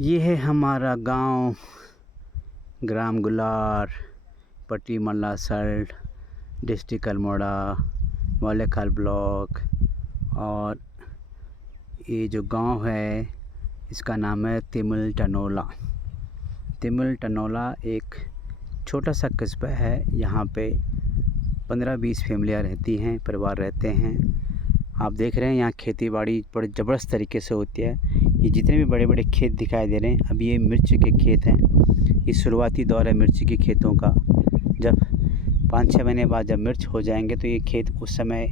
ये है हमारा गांव, ग्राम गुलार, पट्टी मल्लासर, डिस्ट्रिक्ट अल्मोड़ा, मौलेखाल ब्लॉक। और ये जो गांव है इसका नाम है तिमुल टनोला। तिमुल टनोला एक छोटा सा कस्बा है। यहाँ पे 15-20 फैमिलियाँ रहती हैं, परिवार रहते हैं। आप देख रहे हैं यहाँ खेती बाड़ी बड़े ज़बरदस्त तरीके से होती है। ये जितने भी बड़े बड़े खेत दिखाई दे रहे हैं, अब ये मिर्च के खेत हैं। ये शुरुआती दौर है मिर्च के खेतों का। जब 5-6 महीने बाद जब मिर्च हो जाएंगे तो ये खेत उस समय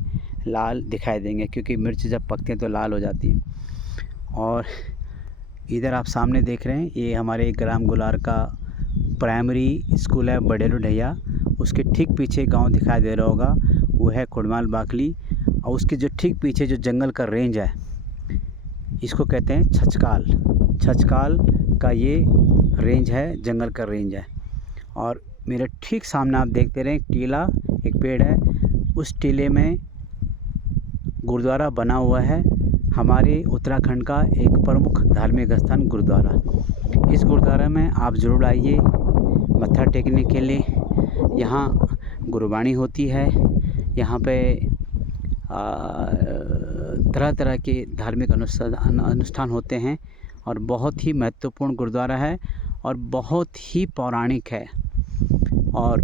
लाल दिखाई देंगे, क्योंकि मिर्च जब पकते हैं तो लाल हो जाती है। और इधर आप सामने देख रहे हैं ये हमारे ग्राम गुलार का प्राइमरी स्कूल है, बडेरू ढैया। उसके ठीक पीछे गांव दिखाई दे रहा होगा, वो है खुड़माल बाकली। और उसके जो ठीक पीछे जो जंगल का रेंज है, इसको कहते हैं छचकाल। छचकाल का ये रेंज है, जंगल का रेंज है। और मेरे ठीक सामने आप देखते रहें टीला, एक पेड़ है, उस टीले में गुरुद्वारा बना हुआ है। हमारे उत्तराखंड का एक प्रमुख धार्मिक स्थान गुरुद्वारा। इस गुरुद्वारा में आप ज़रूर आइए मत्था टेकने के लिए। यहाँ गुरबाणी होती है। यहाँ पे तरह तरह के धार्मिक अनुष्ठान होते हैं। और बहुत ही महत्वपूर्ण गुरुद्वारा है और बहुत ही पौराणिक है। और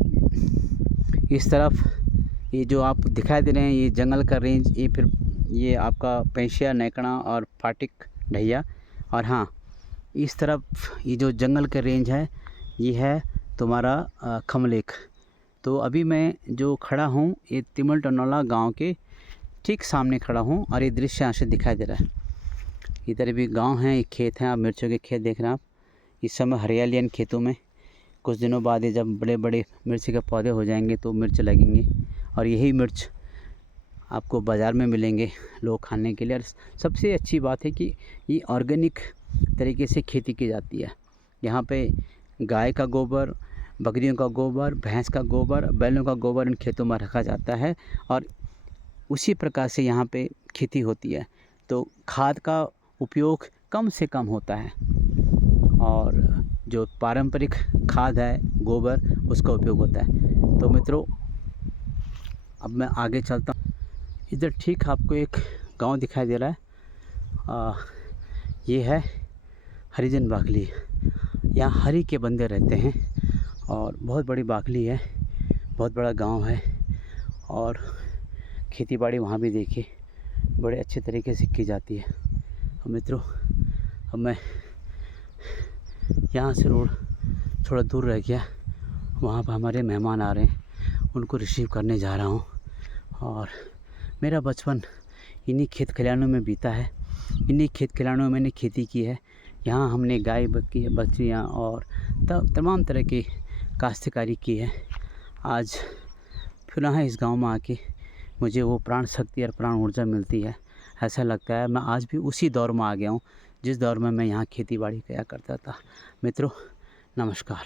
इस तरफ ये जो आप दिखाई दे रहे हैं ये जंगल का रेंज, ये फिर ये आपका पेंशिया, नैकड़ा और फाटिक ढैया। और हाँ, इस तरफ ये जो जंगल का रेंज है ये है तुम्हारा खमलेख। तो अभी मैं जो खड़ा हूँ ये तिमुल टनोला गांव के ठीक सामने खड़ा हूँ और ये दृश्य यहाँ से दिखाई दे रहा है। इधर भी गांव है, एक खेत है, आप मिर्चों के खेत देख रहे हैं। आप इस समय हरियाली इन खेतों में। कुछ दिनों बाद ये जब बड़े बड़े मिर्ची के पौधे हो जाएंगे तो मिर्च लगेंगे, और यही मिर्च आपको बाज़ार में मिलेंगे लोग खाने के लिए। और सबसे अच्छी बात है कि ये ऑर्गेनिक तरीके से खेती की जाती है। यहाँ पे गाय का गोबर, बकरियों का गोबर, भैंस का गोबर, बैलों का गोबर इन खेतों में रखा जाता है और उसी प्रकार से यहाँ पे खेती होती है। तो खाद का उपयोग कम से कम होता है और जो पारंपरिक खाद है गोबर, उसका उपयोग होता है। तो मित्रों, अब मैं आगे चलता हूँ। इधर ठीक आपको एक गांव दिखाई दे रहा है। ये है हरिजन बाकली। यहाँ हरि के बंदे रहते हैं और बहुत बड़ी बाकली है, बहुत बड़ा गांव है। और खेती बाड़ी वहाँ भी देखिए बड़े अच्छे तरीके से की जाती है। और मित्रों, अब मैं यहाँ से रोड थोड़ा दूर रह गया, वहाँ पर हमारे मेहमान आ रहे हैं, उनको रिसीव करने जा रहा हूँ। और मेरा बचपन इन्हीं खेत खलिहानों में बीता है। इन्हीं खेत खलिहानों में मैंने खेती की है। यहाँ हमने गाय, बकरियाँ और तमाम तरह की काश्तकारी की है। आज पुनः इस गांव में आके मुझे वो प्राण शक्ति और प्राण ऊर्जा मिलती है। ऐसा लगता है मैं आज भी उसी दौर में आ गया हूँ जिस दौर में मैं यहाँ खेती बाड़ी किया करता था। मित्रों, नमस्कार।